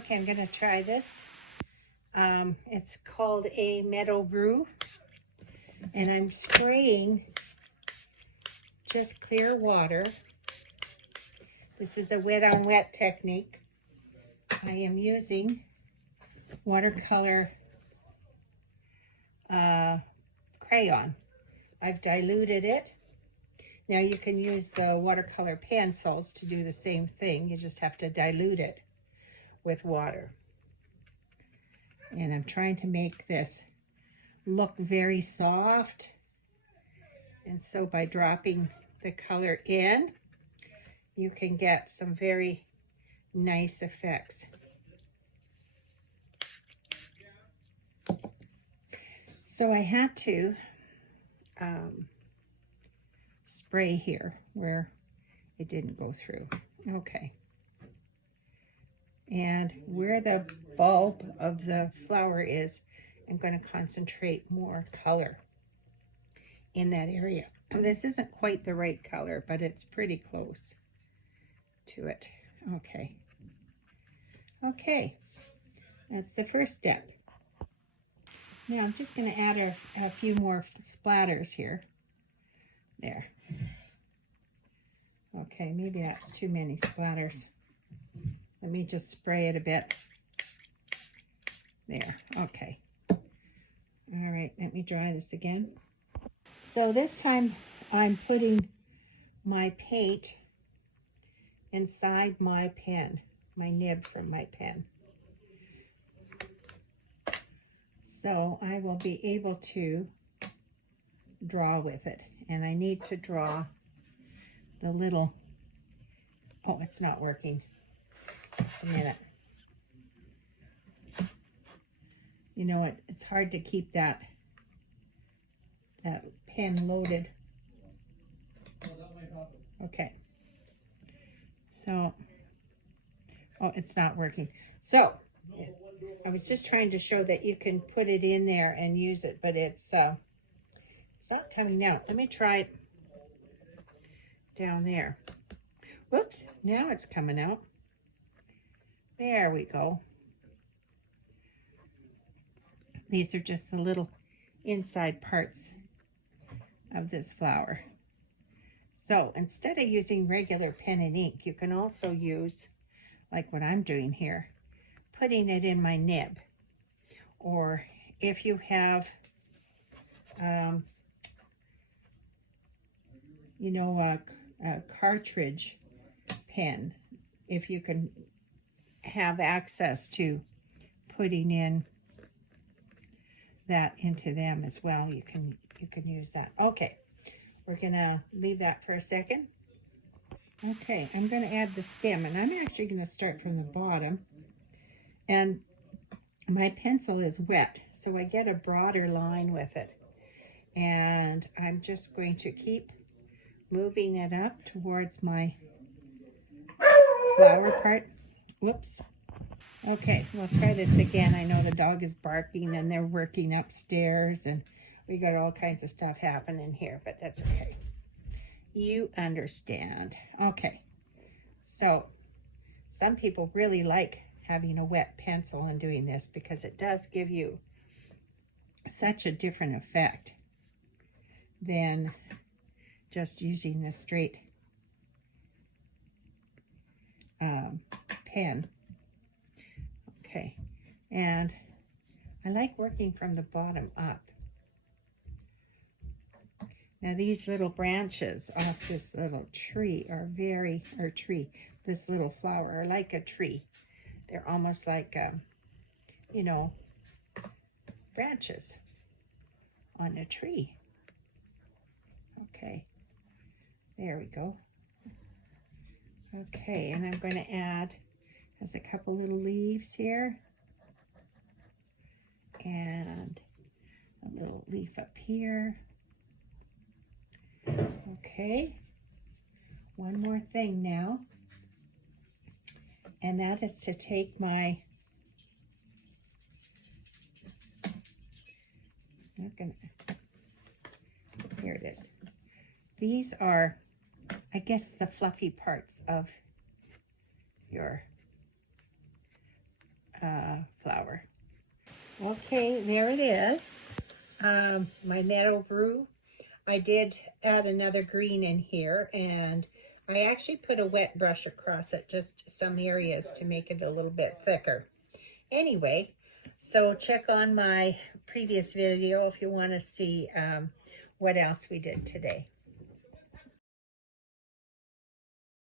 Okay, I'm gonna try this. It's called a Meadow Roe, and I'm spraying just clear water. This is a wet on wet technique. I am using watercolor crayon. I've diluted it. Now you can use the watercolor pencils to do the same thing. You just have to dilute it with water. And I'm trying to make this look very soft. And so by dropping the color in, you can get some very nice effects. So I had to spray here where it didn't go through. Okay. And where the bulb of the flower is, I'm going to concentrate more color in that area. This isn't quite the right color, but it's pretty close to it. Okay. Okay. That's the first step. Now I'm just going to add a few more splatters here. There. Okay, maybe that's too many splatters. Let me just spray it a bit. There, okay. All right, let me dry this again. So this time I'm putting my paint inside my pen, my nib from my pen. So I will be able to draw with it. And I need to draw the little, oh, it's not working. Just a minute. You know, it's hard to keep that pen loaded. Okay. So, oh, it's not working. So, I was just trying to show that you can put it in there and use it, but it's not coming out. Let me try it down there. Whoops, now it's coming out. There we go. These are just the little inside parts of this flower. So instead of using regular pen and ink, you can also use, like what I'm doing here, putting it in my nib. Or if you have, you know, a cartridge pen, if you can have access to putting in that into them as well, you can use that. Okay, we're gonna leave that for a second. Okay, I'm gonna add the stem, and I'm actually gonna start from the bottom. And my pencil is wet, so I get a broader line with it. And I'm just going to keep moving it up towards my flower part. Whoops. Okay, we'll try this again. I know the dog is barking and they're working upstairs and we got all kinds of stuff happening here, but that's okay. You understand. Okay, so some people really like having a wet pencil and doing this because it does give you such a different effect than just using the straight pen. Okay, and I like working from the bottom up. Now these little branches off this little tree are this little flower are like a tree. They're almost like, you know, branches on a tree. Okay, there we go. Okay, and I'm going to add, there's a couple little leaves here. And a little leaf up here. Okay, one more thing now. And that is to take my, here it is. These are, I guess, the fluffy parts of your flower. Okay, there it is. My Meadow Roe. I did add another green in here, and I actually put a wet brush across it, just some areas to make it a little bit thicker. Anyway, so check on my previous video if you want to see what else we did today.